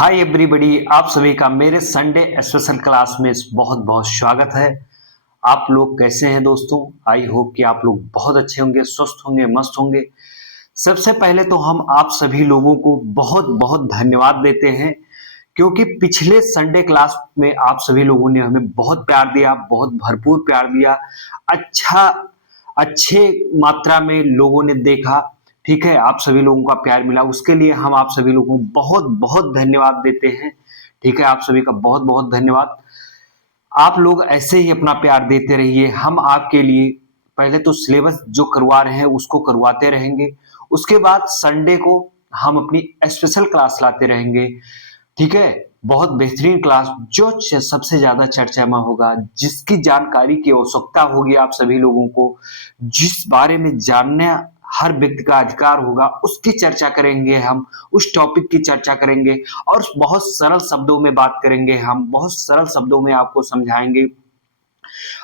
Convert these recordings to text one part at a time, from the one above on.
Hi everybody, आप सभी का मेरे संडे स्पेशल क्लास में बहुत बहुत स्वागत है। आप लोग कैसे हैं दोस्तों? आई होप कि आप लोग बहुत अच्छे होंगे, स्वस्थ होंगे, मस्त होंगे। सबसे पहले तो हम आप सभी लोगों को बहुत बहुत धन्यवाद देते हैं, क्योंकि पिछले संडे क्लास में आप सभी लोगों ने हमें बहुत प्यार दिया, बहुत भरपूर प्यार दिया। अच्छा, अच्छे मात्रा में लोगों ने देखा। ठीक है, आप सभी लोगों का प्यार मिला, उसके लिए हम आप सभी लोगों को बहुत बहुत धन्यवाद देते हैं। ठीक है, आप सभी का बहुत बहुत धन्यवाद। आप लोग ऐसे ही अपना प्यार देते रहिए। हम आपके लिए पहले तो सिलेबस जो करवा रहे हैं उसको करवाते रहेंगे, उसके बाद संडे को हम अपनी स्पेशल क्लास लाते रहेंगे। ठीक है, बहुत बेहतरीन क्लास जो सबसे ज्यादा चर्चा में होगा, जिसकी जानकारी की आवश्यकता होगी आप सभी लोगों को, जिस बारे में जानने हर व्यक्ति का अधिकार होगा, उसकी चर्चा करेंगे हम, उस टॉपिक की चर्चा करेंगे और बहुत सरल शब्दों में बात करेंगे। हम बहुत सरल शब्दों में आपको समझाएंगे,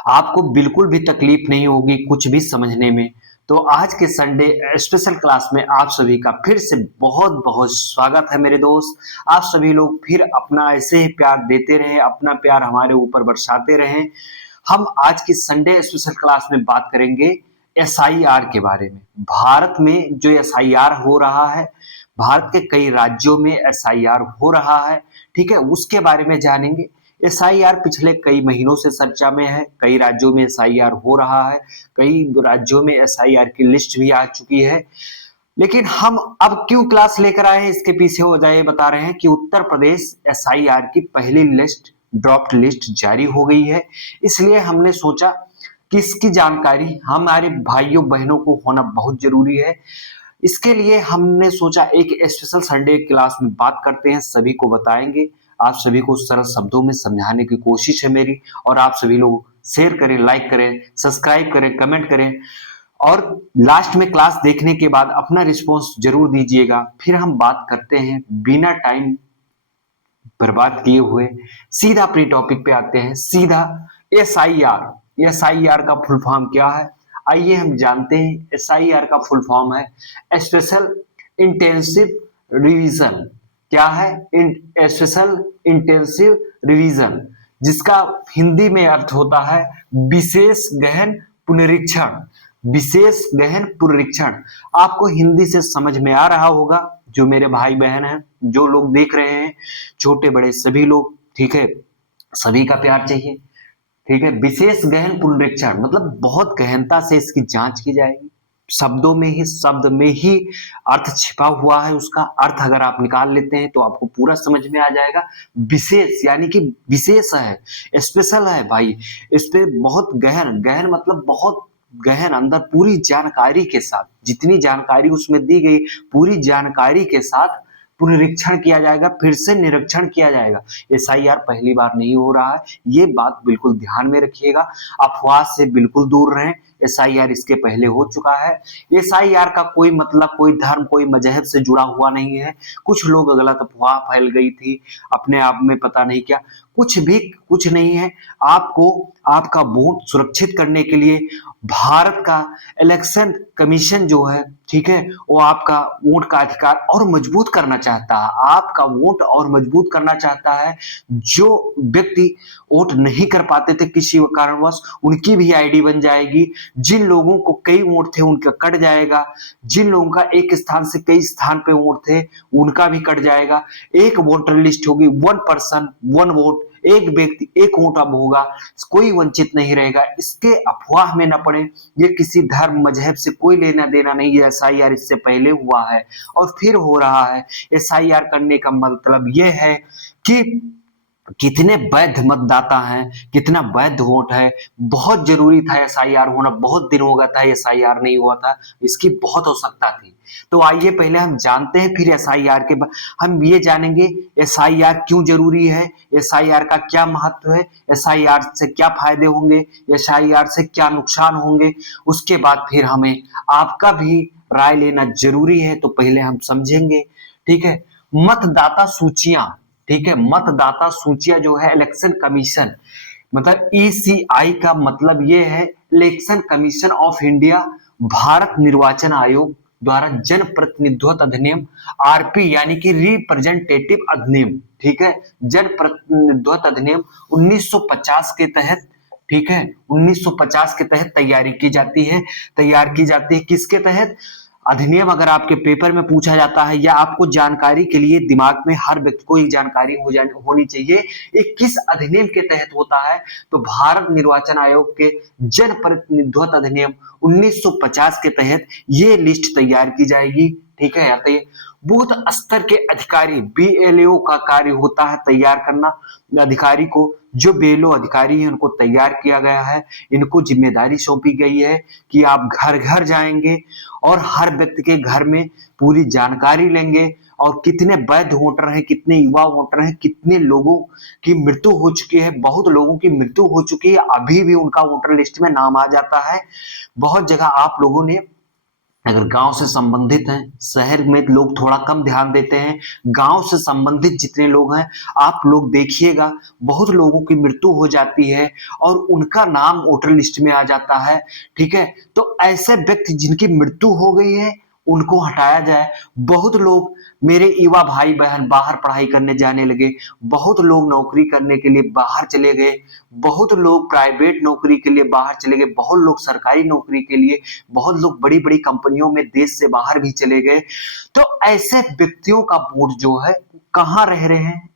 आपको बिल्कुल भी तकलीफ नहीं होगी कुछ भी समझने में। तो आज के संडे स्पेशल क्लास में आप सभी का फिर से बहुत बहुत स्वागत है मेरे दोस्त। आप सभी लोग फिर अपना ऐसे ही प्यार देते रहे, अपना प्यार हमारे ऊपर बरसाते रहें। हम आज की संडे स्पेशल क्लास में बात करेंगे एसआईआर के बारे में। भारत में जो एसआईआर हो रहा है, भारत के कई राज्यों में एसआईआर हो रहा है। ठीक है, उसके बारे में जानेंगे। एसआईआर पिछले कई महीनों से चर्चा में है, कई राज्यों में एसआईआर हो रहा है, कई राज्यों में एसआईआर की लिस्ट भी आ चुकी है। लेकिन हम अब क्यों क्लास लेकर आए हैं, इसके पीछे वजह ये बता रहे हैं कि उत्तर प्रदेश एसआईआर की पहली लिस्ट, ड्रॉफ्ट लिस्ट जारी हो गई है। इसलिए हमने सोचा कि इसकी जानकारी हमारे भाइयों बहनों को होना बहुत जरूरी है। इसके लिए हमने सोचा एक स्पेशल संडे क्लास में बात करते हैं, सभी को बताएंगे। आप सभी को सरल शब्दों में समझाने की कोशिश है मेरी, और आप सभी लोग शेयर करें, लाइक करें, सब्सक्राइब करें, कमेंट करें, और लास्ट में क्लास देखने के बाद अपना रिस्पॉन्स जरूर दीजिएगा। फिर हम बात करते हैं बिना टाइम बर्बाद किए हुए, सीधा अपने टॉपिक पे आते हैं, सीधा एसआईआर। एसआईआर का फुल फॉर्म क्या है, आइए हम जानते हैं। एसआईआर का फुल फॉर्म है स्पेशल इंटेंसिव रिवीजन। क्या है? स्पेशल इंटेंसिव रिवीजन, जिसका हिंदी में अर्थ होता है विशेष गहन पुनरीक्षण। विशेष गहन पुनरीक्षण आपको हिंदी से समझ में आ रहा होगा, जो मेरे भाई बहन हैं, जो लोग देख रहे हैं, छोटे बड़े सभी लोग। ठीक है, सभी का प्यार चाहिए। ठीक है, विशेष गहन पुनरीक्षण मतलब बहुत गहनता से इसकी जांच की जाएगी। शब्दों में ही, शब्द में ही अर्थ छिपा हुआ है। उसका अर्थ अगर आप निकाल लेते हैं तो आपको पूरा समझ में आ जाएगा। विशेष यानी कि विशेष है, स्पेशल है भाई। इस पे बहुत गहन, गहन मतलब बहुत गहन, अंदर पूरी जानकारी के साथ, जितनी जानकारी उसमें दी गई पूरी जानकारी के साथ पुनरीक्षण किया जाएगा, फिर से निरीक्षण किया जाएगा। एसआईआर पहली बार नहीं हो रहा है, ये बात बिल्कुल ध्यान में रखिएगा। अफवाह से बिल्कुल दूर रहें। एसआईआर इसके पहले हो चुका है। एसआईआर का कोई मतलब, कोई धर्म, कोई मजहब से जुड़ा हुआ नहीं है। कुछ लोग गलत अफवाह फैल गई थी अपने आप में, पता नहीं क्या, कुछ भी कुछ नहीं है। आपको आपका वोट सुरक्षित करने के लिए भारत का इलेक्शन कमीशन जो है, ठीक है, वो आपका वोट का अधिकार और मजबूत करना चाहता है, आपका वोट और मजबूत करना चाहता है। जो व्यक्ति वोट नहीं कर पाते थे किसी कारणवश, उनकी भी आईडी बन जाएगी। जिन लोगों को कई वोट थे उनका कट जाएगा। जिन लोगों का एक स्थान से कई स्थान पे वोट थे उनका भी कट जाएगा। एक वोटर लिस्ट होगी, वन पर्सन वन वोट, एक व्यक्ति एक वोट अब होगा, कोई वंचित नहीं रहेगा। इसके अफवाह में न पड़े, ये किसी धर्म मजहब से कोई लेना देना नहीं है। एसआईआर इससे पहले हुआ है और फिर हो रहा है। एसआईआर करने का मतलब ये है कि कितने वैध मतदाता हैं, कितना वैध वोट है। बहुत जरूरी था एसआईआर होना, बहुत दिन हो गया था एसआईआर नहीं हुआ था, इसकी बहुत आवश्यकता थी। तो आइए पहले हम जानते हैं, फिर एसआईआर के बाद हम ये जानेंगे एसआईआर क्यों जरूरी है, एसआईआर का क्या महत्व है, एसआईआर से क्या फायदे होंगे, एसआईआर से क्या नुकसान होंगे। उसके बाद फिर हमें आपका भी राय लेना जरूरी है, तो पहले हम समझेंगे। ठीक है, मतदाता सूचियां। ठीक है, मतदाता सूचियां जो है इलेक्शन कमीशन, मतलब ईसीआई का मतलब ये है election commission of India, Bharat निर्वाचन आयोग। द्वारा जन प्रतिनिधित्व अधिनियम आरपी यानी कि रिप्रेजेंटेटिव अधिनियम, ठीक है, जन प्रतिनिधित्व अधिनियम 1950 के तहत, ठीक है, 1950 के तहत तैयार की जाती है। किसके तहत? अधिनियम अगर आपके पेपर में पूछा जाता है या आपको जानकारी के लिए दिमाग में हर व्यक्ति को एक जानकारी होनी चाहिए ये किस अधिनियम के तहत होता है, तो भारत निर्वाचन आयोग के जन प्रतिनिधित्व अधिनियम 1950 के तहत ये लिस्ट तैयार की जाएगी, ठीक है। आता है बूथ स्तर के अधिकारी, बीएलओ का कार्य होता है तैयार करना अधिकारी को, जो बीएलओ अधिकारी हैं उनको तैयार किया गया है, इनको जिम्मेदारी सौंपी गई है कि आप घर घर जाएंगे और हर व्यक्ति के घर में पूरी जानकारी लेंगे और कितने वैध वोटर हैं, कितने युवा वोटर हैं, कितने लोगों की मृत्यु हो चुकी है। बहुत लोगों की मृत्यु हो चुकी है, अभी भी उनका वोटर लिस्ट में नाम आ जाता है। बहुत जगह आप लोगों ने अगर गांव से संबंधित हैं, शहर में लोग थोड़ा कम ध्यान देते हैं, गांव से संबंधित जितने लोग हैं आप लोग देखिएगा, बहुत लोगों की मृत्यु हो जाती है और उनका नाम वोटर लिस्ट में आ जाता है, ठीक है। तो ऐसे व्यक्ति जिनकी मृत्यु हो गई है उनको हटाया जाए। बहुत लोग मेरे युवा भाई बहन बाहर पढ़ाई करने जाने लगे, बहुत लोग नौकरी करने के लिए बाहर चले गए, बहुत लोग प्राइवेट नौकरी के लिए बाहर चले गए, बहुत लोग सरकारी नौकरी के लिए, बहुत लोग बड़ी बड़ी कंपनियों में देश से बाहर भी चले गए। तो ऐसे व्यक्तियों का वोट जो है कहाँ रह रहे हैं,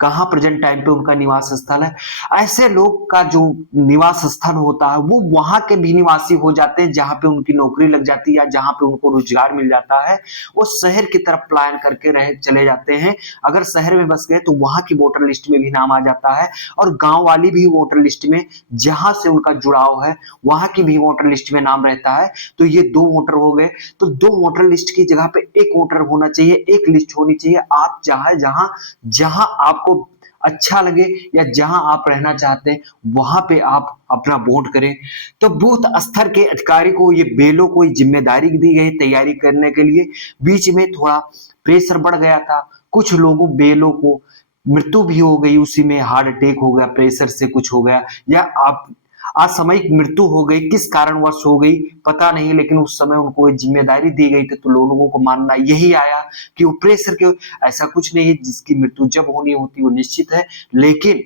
कहाँ प्रेजेंट टाइम पे उनका निवास स्थल है, ऐसे लोग का जो निवास स्थल होता है वो वहां के भी निवासी हो जाते हैं जहां पे उनकी नौकरी लग जाती है या जहां पे उनको रोजगार मिल जाता है, वो शहर की तरफ पलायन करके चले जाते हैं। अगर शहर में बस गए तो वहां की वोटर लिस्ट में भी नाम आ जाता है और गांव वाली भी वोटर लिस्ट में जहां से उनका जुड़ाव है वहां की भी वोटर लिस्ट में नाम रहता है। तो ये 2 वोटर हो गए। तो 2 वोटर लिस्ट की जगह पे 1 वोटर होना चाहिए, एक लिस्ट होनी चाहिए। आप चाहे जहां जहां आपको अच्छा लगे या जहां आप रहना चाहते हैं वहां पे आप अपना वोट करें। तो बूथ स्तर के अधिकारी को ये बेलो को जिम्मेदारी दी गई तैयारी करने के लिए। बीच में थोड़ा प्रेशर बढ़ गया था, कुछ लोगों बेलो को मृत्यु भी हो गई, उसी में हार्ट अटैक हो गया, प्रेशर से कुछ हो गया या आप असामयिक मृत्यु हो गई, किस कारणवश हो गई पता नहीं, लेकिन उस समय उनको जिम्मेदारी दी गई थी। तो लोगों को मानना यही आया कि वो प्रेशर के, ऐसा कुछ नहीं है, जिसकी मृत्यु जब होनी होती वो निश्चित है, लेकिन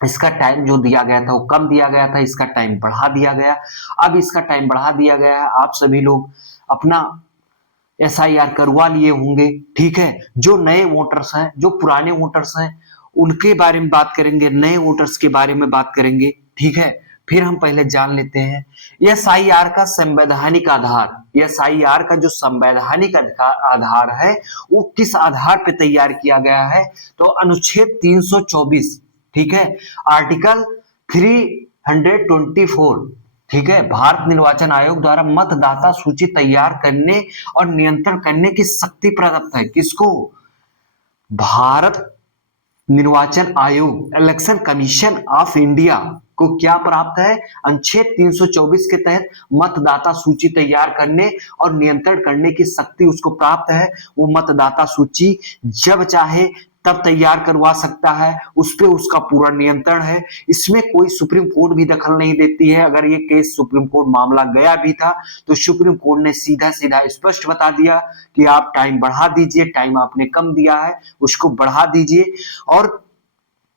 इसका टाइम जो दिया गया था वो कम दिया गया था, इसका टाइम बढ़ा दिया गया। अब इसका टाइम बढ़ा दिया गया है, आप सभी लोग अपना एसआईआर करवा लिए होंगे, ठीक है। जो नए वोटर्स हैं, जो पुराने वोटर्स हैं, उनके बारे में बात करेंगे, नए वोटर्स के बारे में बात करेंगे, ठीक है। फिर हम पहले जान लेते हैं एसआईआर का संवैधानिक आधार। एसआईआर का जो संवैधानिक आधार है वो किस आधार पर तैयार किया गया है, तो अनुच्छेद 324, ठीक है, आर्टिकल 324, ठीक है। भारत निर्वाचन आयोग द्वारा मतदाता सूची तैयार करने और नियंत्रण करने की शक्ति प्रदत्त है। किसको? भारत निर्वाचन आयोग, इलेक्शन कमीशन ऑफ इंडिया को क्या प्राप्त है? अनुच्छेद 324 के तहत मतदाता सूची तैयार करने और नियंत्रण करने की शक्ति उसको प्राप्त है। वो मतदाता सूची जब चाहे तब तैयार करवा सकता है, उस पर उसका पूरा नियंत्रण है। इसमें कोई सुप्रीम कोर्ट भी दखल नहीं देती है। अगर ये केस सुप्रीम कोर्ट मामला गया भी था तो सुप्रीम कोर्ट ने सीधा सीधा स्पष्ट बता दिया कि आप टाइम बढ़ा दीजिए, टाइम आपने कम दिया है उसको बढ़ा दीजिए। और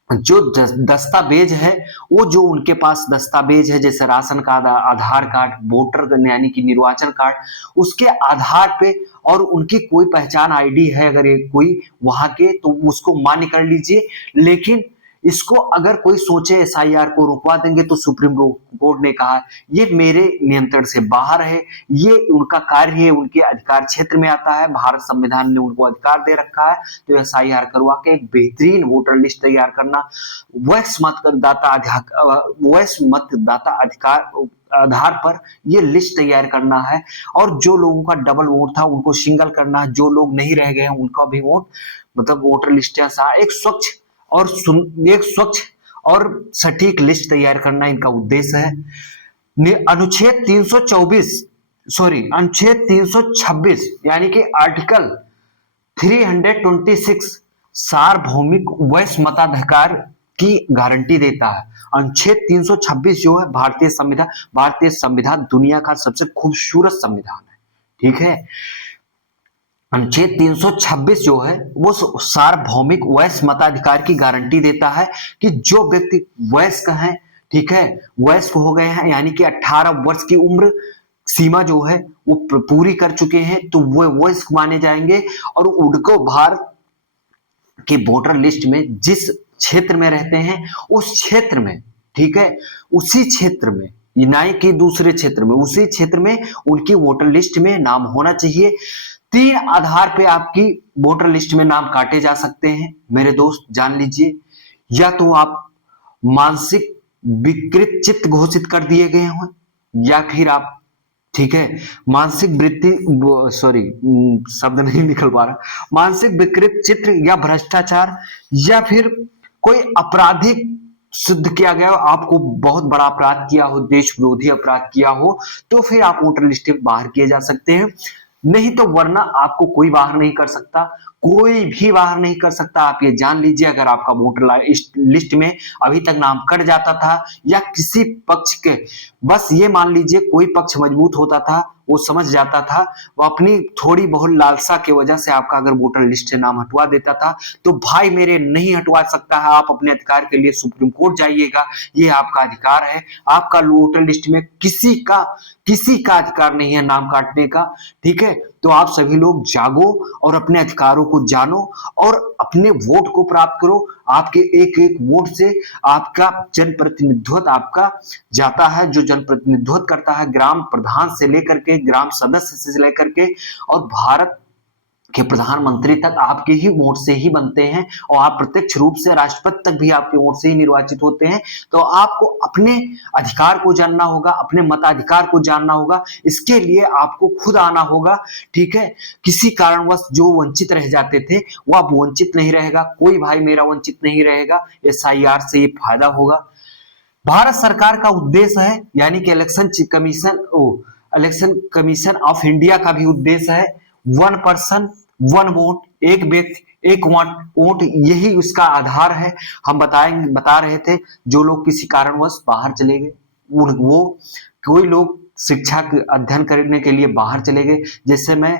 जो दस्तावेज है, वो जो उनके पास दस्तावेज है जैसे राशन कार्ड, आधार कार्ड, वोटर यानी कि निर्वाचन कार्ड, उसके आधार पे और उनकी कोई पहचान आईडी है अगर ये कोई वहां के, तो उसको मान्य कर लीजिए। लेकिन इसको अगर कोई सोचे एसआईआर को रुकवा देंगे तो सुप्रीम कोर्ट ने कहा ये मेरे नियंत्रण से बाहर है, ये उनका कार्य है, उनके अधिकार क्षेत्र में आता है, भारत संविधान ने उनको अधिकार दे रखा है। तो एसआईआर करवा के एक बेहतरीन वोटर लिस्ट तैयार करना, वैश्य मतदाता अधिकार आधार पर ये लिस्ट तैयार करना है। और जो लोगों का डबल वोट था उनको सिंगल करना है, जो लोग नहीं रह गए हैं उनका भी वोट, मतलब वोटर लिस्ट एक स्वच्छ और सटीक लिस्ट तैयार करना इनका उद्देश्य है। अनुच्छेद 326 यानी कि आर्टिकल 326 सार्वभौमिक वैश्य मताधिकार की गारंटी देता है। अनुच्छेद 326 जो है भारतीय संविधान दुनिया का सबसे खूबसूरत संविधान है, ठीक है। अनुच्छेद 326 जो है वो सार्वभौमिक वयस्क मताधिकार की गारंटी देता है कि जो व्यक्ति वयस्क हैं, ठीक है, वयस्क हो गए हैं, यानी कि 18 वर्ष की उम्र सीमा जो है वो पूरी कर चुके हैं, तो वो वयस्क माने जाएंगे और उनको भारत के वोटर लिस्ट में जिस क्षेत्र में रहते हैं उस क्षेत्र में, ठीक है, उसी क्षेत्र में, ना कि दूसरे क्षेत्र में, उसी क्षेत्र में उनकी वोटर लिस्ट में नाम होना चाहिए। 3 आधार पे आपकी वोटर लिस्ट में नाम काटे जा सकते हैं मेरे दोस्त, जान लीजिए। या तो आप मानसिक विकृत चित्त घोषित कर दिए गए हों, या फिर आप, ठीक है, मानसिक वृत्ति, सॉरी शब्द नहीं निकल पा रहा, मानसिक विकृत चित्र या भ्रष्टाचार, या फिर कोई आपराधिक सिद्ध किया गया हो, आपको बहुत बड़ा अपराध किया हो, देश विरोधी अपराध किया हो, तो फिर आप वोटर लिस्ट में बाहर किए जा सकते हैं। नहीं तो वरना आपको कोई बाहर नहीं कर सकता, कोई भी बाहर नहीं कर सकता। आप ये जान लीजिए, अगर आपका वोटर लिस्ट में अभी तक नाम कट जाता था या किसी पक्ष के, बस ये मान लीजिए कोई पक्ष मजबूत होता था, वो समझ जाता था, वो अपनी थोड़ी बहुत लालसा की वजह से आपका अगर वोटर लिस्ट से नाम हटवा देता था, तो भाई मेरे नहीं हटवा सकता है। आप अपने अधिकार के लिए सुप्रीम कोर्ट जाइएगा, ये आपका अधिकार है। आपका वोटर लिस्ट में किसी का अधिकार नहीं है नाम काटने का, ठीक है। तो आप सभी लोग जागो और अपने अधिकारों को जानो और अपने वोट को प्राप्त करो। आपके एक एक वोट से आपका जनप्रतिनिधित्व आपका जाता है, जो जनप्रतिनिधित्व करता है ग्राम प्रधान से लेकर के, ग्राम सदस्य से लेकर के, और भारत के प्रधानमंत्री तक आपके ही वोट से ही बनते हैं, और आप प्रत्यक्ष रूप से राष्ट्रपति तक भी आपके वोट से ही निर्वाचित होते हैं। तो आपको अपने अधिकार को जानना होगा, अपने मताधिकार को जानना होगा। इसके लिए आपको खुद आना होगा, ठीक है। किसी कारणवश जो वंचित रह जाते थे वो अब वंचित नहीं रहेगा, कोई भाई मेरा वंचित नहीं रहेगा। SIR से ये फायदा होगा। भारत सरकार का उद्देश्य है, यानी कि इलेक्शन कमीशन ऑफ इंडिया का भी उद्देश्य है, 1 पर्सन 1 वोट, एक व्यक्ति एक वोट, यही उसका आधार है। हम बता रहे थे, जो लोग किसी कारणवश बाहर चले गए, वो कोई लोग शिक्षा अध्ययन करने के लिए बाहर चले गए, जैसे मैं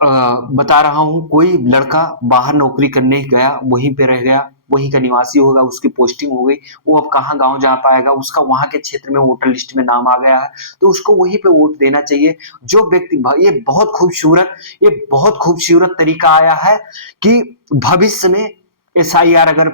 बता रहा हूं, कोई लड़का बाहर नौकरी करने गया, वहीं पे रह गया, वहीं का निवासी होगा, उसकी पोस्टिंग हो गई, वो अब कहाँ गांव जा पाएगा, उसका वहां के क्षेत्र में वोटर लिस्ट में नाम आ गया है, तो उसको वहीं पे वोट देना चाहिए। जो व्यक्ति, ये बहुत खूबसूरत तरीका आया है कि भविष्य में SIR अगर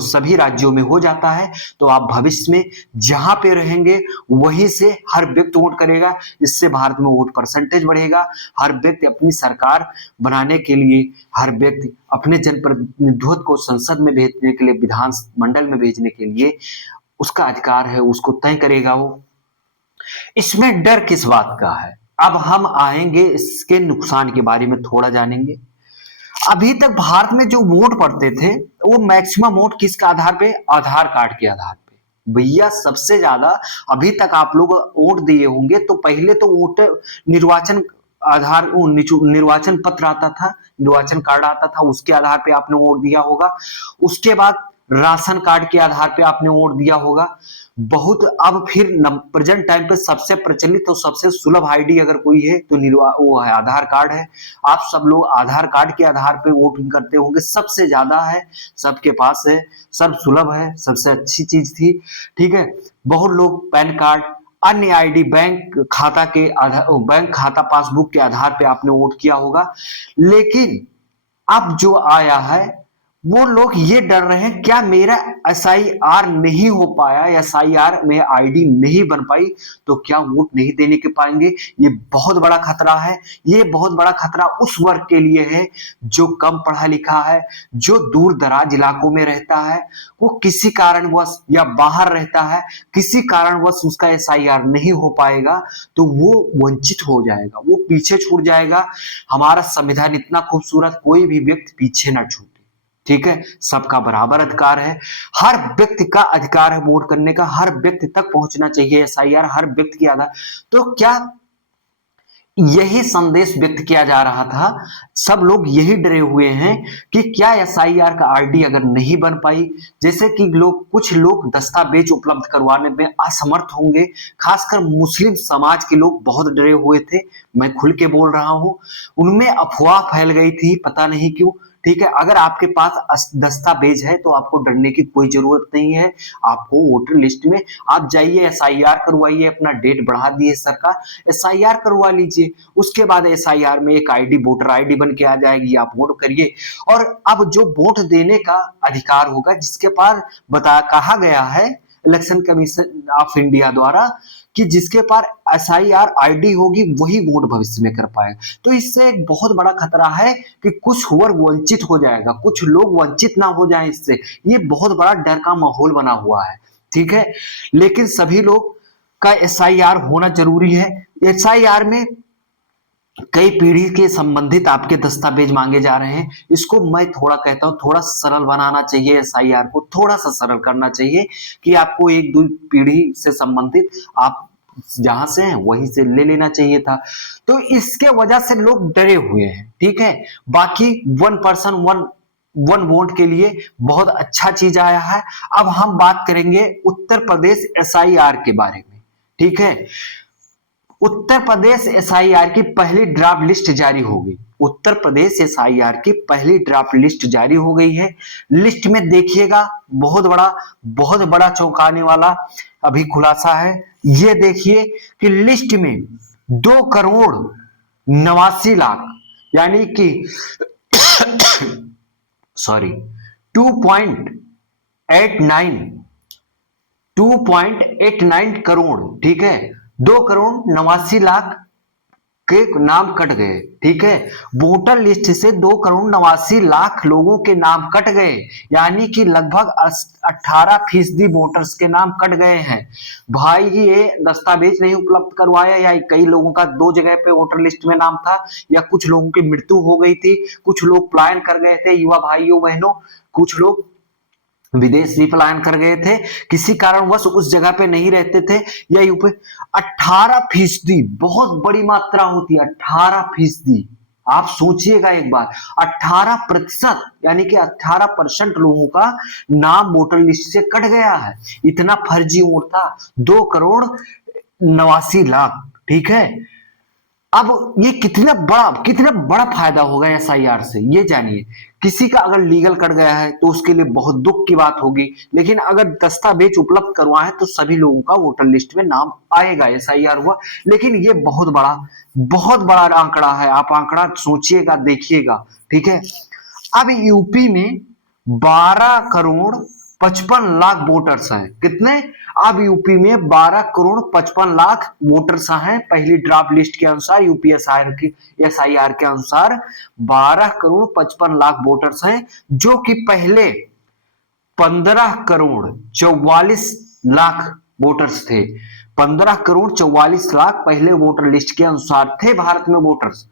सभी राज्यों में हो जाता है, तो आप भविष्य में जहां पे रहेंगे वहीं से हर व्यक्ति वोट करेगा। इससे भारत में वोट परसेंटेज बढ़ेगा। हर व्यक्ति अपनी सरकार बनाने के लिए, हर व्यक्ति अपने जनप्रतिनिधित्व को संसद में भेजने के लिए, विधान मंडल में भेजने के लिए उसका अधिकार है, उसको तय करेगा वो। इसमें डर किस बात का है? अब हम आएंगे, इसके नुकसान के बारे में थोड़ा जानेंगे। अभी तक भारत में जो वोट पड़ते थे वो मैक्सिमम वोट किसके आधार पे? आधार कार्ड के आधार पे। भैया सबसे ज्यादा अभी तक आप लोग वोट दिए होंगे, तो पहले तो वोट निर्वाचन आधार, निर्वाचन पत्र आता था, निर्वाचन कार्ड आता था, उसके आधार पे आपने वोट दिया होगा। उसके बाद राशन कार्ड के आधार पे आपने वोट दिया होगा। बहुत अब फिर प्रेजेंट टाइम पे सबसे प्रचलित और सबसे सुलभ आईडी अगर कोई है तो वो है आधार कार्ड है। आप सब लोग आधार कार्ड के आधार पे वोटिंग करते होंगे, सबसे ज्यादा है, सबके पास है, सब सुलभ है, सबसे अच्छी चीज थी, ठीक है। बहुत लोग पैन कार्ड, अन्य आईडी, बैंक खाता पासबुक के आधार पे आपने वोट किया होगा। लेकिन अब जो आया है, वो लोग ये डर रहे हैं, क्या मेरा SIR नहीं हो पाया, SIR में आईडी नहीं बन पाई तो क्या वोट नहीं देने के पाएंगे? ये बहुत बड़ा खतरा है। ये बहुत बड़ा खतरा उस वर्ग के लिए है जो कम पढ़ा लिखा है, जो दूर दराज इलाकों में रहता है, वो किसी कारणवश या बाहर रहता है, किसी कारणवश उसका SIR नहीं हो पाएगा तो वो वंचित हो जाएगा, वो पीछे छूट जाएगा। हमारा संविधान इतना खूबसूरत, कोई भी व्यक्ति पीछे ना छूटे, ठीक है। सबका बराबर अधिकार है, हर व्यक्ति का अधिकार है वोट करने का, हर व्यक्ति तक पहुंचना चाहिए SIR, हर व्यक्ति की आधार। तो क्या यही संदेश व्यक्त किया जा रहा था। सब लोग यही डरे हुए हैं कि क्या एसआईआर का आरडी अगर नहीं बन पाई, जैसे कि कुछ लोग दस्तावेज उपलब्ध करवाने में असमर्थ होंगे, खासकर मुस्लिम समाज के लोग बहुत डरे हुए थे। मैं खुल के बोल रहा हूं, उनमें अफवाह फैल गई थी, पता नहीं क्यों। ठीक है, अगर आपके पास दस्तावेज है तो आपको डरने की कोई जरूरत नहीं है। आपको वोटर लिस्ट में आप जाइए, एसआईआर करवाइए, अपना डेट बढ़ा दी है सरकार, एसआईआर करवा लीजिए। उसके बाद एसआईआर में एक आईडी, वोटर आईडी बन के आ जाएगी, आप वोट करिए। और अब जो वोट देने का अधिकार होगा, जिसके पास कहा गया है इलेक्शन कमीशन ऑफ इंडिया द्वारा कि जिसके पास एसआईआर आईडी होगी वही वोट भविष्य में कर पाएगा। तो इससे एक बहुत बड़ा खतरा है कि कुछ वर्ग वंचित हो जाएगा, कुछ लोग वंचित ना हो जाएं इससे। ये बहुत बड़ा डर का माहौल बना हुआ है। ठीक है, लेकिन सभी लोग का एसआईआर होना जरूरी है। एसआईआर में कई पीढ़ी के संबंधित आपके दस्तावेज मांगे जा रहे हैं। इसको मैं थोड़ा कहता हूं, थोड़ा सरल बनाना चाहिए, एसआईआर को थोड़ा सा सरल करना चाहिए कि आपको एक दो पीढ़ी से संबंधित आप जहां से हैं वहीं से ले लेना चाहिए था। तो इसके वजह से लोग डरे हुए हैं। ठीक है, बाकी वन पर्सन वन वोट के लिए बहुत अच्छा चीज आया है। अब हम बात करेंगे उत्तर प्रदेश एसआईआर के बारे में। ठीक है, उत्तर प्रदेश एसआईआर की पहली ड्राफ्ट लिस्ट जारी हो गई। उत्तर प्रदेश एसआईआर की पहली ड्राफ्ट लिस्ट जारी हो गई है। लिस्ट में देखिएगा बहुत बड़ा चौंकाने वाला अभी खुलासा है। ये देखिए कि लिस्ट में 2,89,00,000 यानी कि सॉरी 2.89 2.89 करोड़, ठीक है, 2,89,00,000 के नाम कट गए। ठीक है, वोटर लिस्ट से 2,89,00,000 लोगों के नाम कट गए, यानी कि लगभग 18% वोटर्स के नाम कट गए हैं। भाई ये दस्तावेज नहीं उपलब्ध करवाया, या कई लोगों का दो जगह पे वोटर लिस्ट में नाम था, या कुछ लोगों की मृत्यु हो गई थी, कुछ लोग पलायन कर गए थे, युवा भाइयों बहनों, कुछ लोग विदेश भी पलायन कर गए थे, किसी कारणवश उस जगह पे नहीं रहते थे, या यूपी 18%, बहुत बड़ी मात्रा होती है 18%। आप सोचिएगा एक बार, 18% यानी कि 18% लोगों का नाम वोटर लिस्ट से कट गया है। इतना फर्जी वोट था, 2,89,00,000। ठीक है, अब ये कितना बड़ा फायदा होगा एसआईआर से, ये जानिए। किसी का अगर लीगल कट गया है तो उसके लिए बहुत दुख की बात होगी, लेकिन अगर दस्तावेज उपलब्ध करवाए तो सभी लोगों का वोटर लिस्ट में नाम आएगा, एसआईआर हुआ। लेकिन ये बहुत बड़ा आंकड़ा है, आप आंकड़ा सोचिएगा, देखिएगा। ठीक है, अब यूपी में 12,55,00,000 वोटर्स हैं। कितने? अब यूपी में 12,55,00,000 वोटर्स हैं। पहली ड्राफ्ट लिस्ट के अनुसार, यूपी एसआईआर के अनुसार 12,55,00,000 वोटर्स हैं, जो कि पहले 15,44,00,000 वोटर्स थे। 15,44,00,000 पहले वोटर लिस्ट के अनुसार थे भारत में वोटर्स,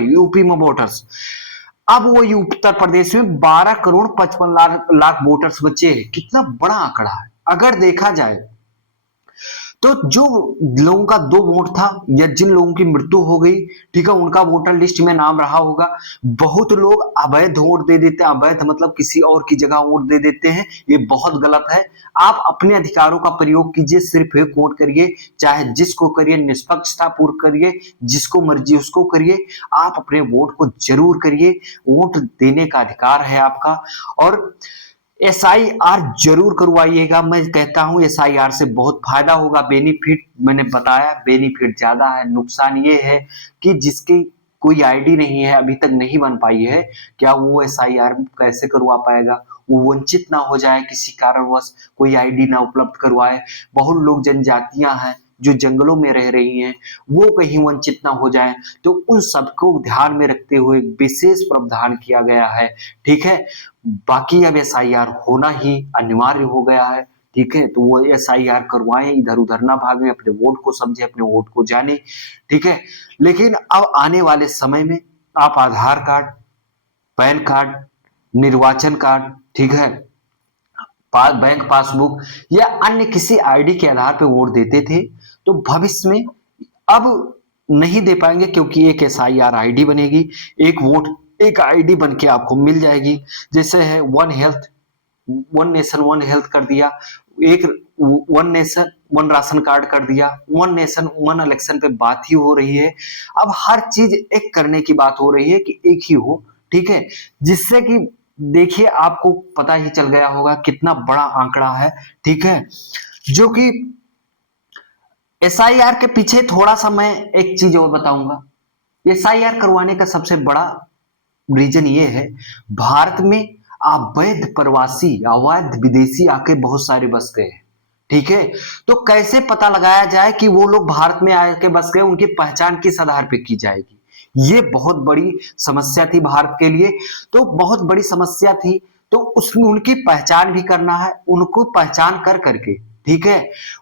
यूपी में वोटर्स। अब वो उत्तर प्रदेश में 12,55,00,000 वोटर्स बचे। कितना बड़ा आंकड़ा है अगर देखा जाए तो। जो लोगों का 2 वोट था, या जिन लोगों की मृत्यु हो गई, ठीक है, उनका वोटर लिस्ट में नाम रहा होगा। बहुत लोग अवैध वोट दे देते हैं, अवैध मतलब किसी और की जगह वोट दे देते हैं, ये बहुत गलत है। आप अपने अधिकारों का प्रयोग कीजिए, सिर्फ एक वोट करिए, चाहे जिसको करिए, निष्पक्षता पूर्व करिए, जिसको मर्जी उसको करिए। आप अपने वोट को जरूर करिए, वोट देने का अधिकार है आपका। और एसआईआर जरूर करवाइएगा। मैं कहता हूं एसआईआर से बहुत फायदा होगा। बेनिफिट मैंने बताया, बेनिफिट ज्यादा है, नुकसान ये है कि जिसकी कोई आईडी नहीं है, अभी तक नहीं बन पाई है, क्या वो एसआईआर कैसे करवा पाएगा? वो वंचित ना हो जाए, किसी कारणवश कोई आईडी ना उपलब्ध करवाए। बहुत लोग जनजातियां हैं जो जंगलों में रह रही हैं, वो कहीं वंचित ना हो जाए, तो उन सबको ध्यान में रखते हुए विशेष प्रावधान किया गया है। ठीक है, बाकी अब एसआईआर होना ही अनिवार्य हो गया है। ठीक है, तो वो एसआईआर करवाएं, इधर उधर ना भागें, अपने वोट को समझे, अपने वोट को जाने। ठीक है, लेकिन अब आने वाले समय में आप आधार कार्ड, पैन कार्ड, निर्वाचन कार्ड, ठीक है, बैंक पासबुक या अन्य किसी आईडी के आधार पर वोट देते थे, तो भविष्य में अब नहीं दे पाएंगे, क्योंकि एक SIR आईडी बनेगी, एक वोट एक आईडी बन के आपको मिल जाएगी। जैसे है one health, one nation one health कर दिया, एक one nation one ration card कर दिया, वन नेशन वन इलेक्शन पे बात ही हो रही है। अब हर चीज एक करने की बात हो रही है कि एक ही हो, ठीक है। जिससे कि देखिए आपको पता ही चल गया होगा कितना बड़ा आंकड़ा है, ठीक है। जो कि SIR के पीछे थोड़ा सा मैं एक चीज और बताऊंगा। SIR करवाने का सबसे बड़ा रीजन ये है, भारत में अवैध प्रवासी, अवैध विदेशी आके बहुत सारे बस गए हैं, ठीक है। तो कैसे पता लगाया जाए कि वो लोग भारत में आके बस गए, उनकी पहचान किस आधार पे की जाएगी? ये बहुत बड़ी समस्या थी भारत के लिए, तो बहुत बड़ी समस्या थी। तो उसमें उनकी पहचान भी करना है, उनको पहचान कर करके, ठीक है,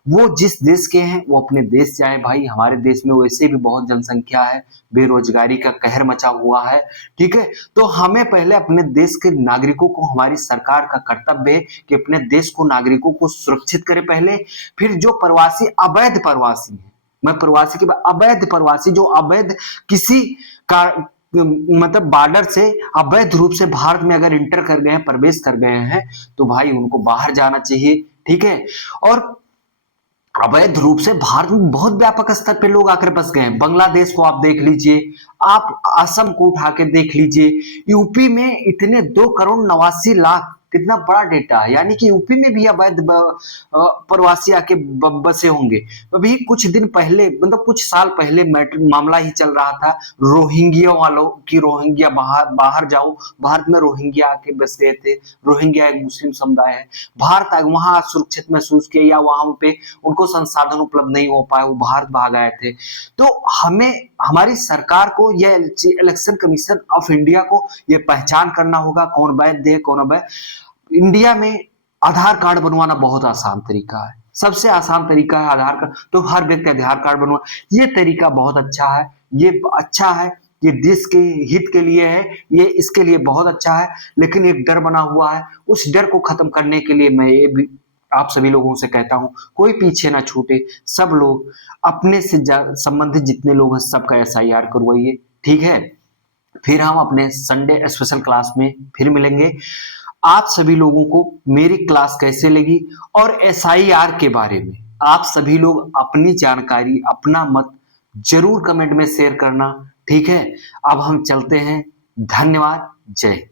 वो जिस देश के हैं वो अपने देश जाए। भाई हमारे देश में वैसे भी बहुत जनसंख्या है, बेरोजगारी का कहर मचा हुआ है, ठीक है। तो हमें पहले अपने देश के नागरिकों को, हमारी सरकार का कर्तव्य है कि अपने देश को, नागरिकों को सुरक्षित करे पहले। फिर जो प्रवासी, अवैध प्रवासी है, मैं प्रवासी की अवैध प्रवासी, जो अवैध किसी का मतलब बॉर्डर से अवैध रूप से भारत में अगर इंटर कर गए हैं, प्रवेश कर गए हैं, तो भाई उनको बाहर जाना चाहिए, ठीक है। और अवैध रूप से भारत में बहुत व्यापक स्तर पे लोग आकर बस गए हैं। बांग्लादेश को आप देख लीजिए, आप असम को उठा के देख लीजिए, यूपी में इतने 2 करोड़ 89 लाख, कितना बड़ा डेटा है। यानी कि यूपी में भी अवैध प्रवासी आके बसे होंगे। अभी कुछ दिन पहले, मतलब कुछ साल पहले मामला ही चल रहा था रोहिंग्या वालों की, रोहिंग्या बाहर बाहर जाओ, भारत में रोहिंग्या आके बस गए थे। रोहिंग्या एक मुस्लिम समुदाय है, भारत आए, वहां सुरक्षित महसूस किया, या वहां पे उनको संसाधन उपलब्ध नहीं हो पाए, वो भारत भाग आए थे। तो हमें, हमारी सरकार को, यह इलेक्शन कमीशन ऑफ इंडिया को यह पहचान करना होगा कौन वैध है कौन अवैध। इंडिया में आधार कार्ड बनवाना बहुत आसान तरीका है, सबसे आसान तरीका है आधार कार्ड। तो हर व्यक्ति आधार कार्ड बनवा, ये तरीका बहुत अच्छा है, ये अच्छा है, ये देश के हित के लिए है, ये इसके लिए बहुत अच्छा है। लेकिन एक डर बना हुआ है, उस डर को खत्म करने के लिए मैं ये भी आप सभी लोगों से कहता हूं, कोई पीछे ना छूटे, सब लोग अपने से संबंधित जितने लोग हैं सबका SIR करवाइए, ठीक है। फिर हम अपने संडे स्पेशल क्लास में फिर मिलेंगे। आप सभी लोगों को मेरी क्लास कैसे लगी और SIR के बारे में आप सभी लोग अपनी जानकारी, अपना मत जरूर कमेंट में शेयर करना, ठीक है। अब हम चलते हैं, धन्यवाद, जय हिंद।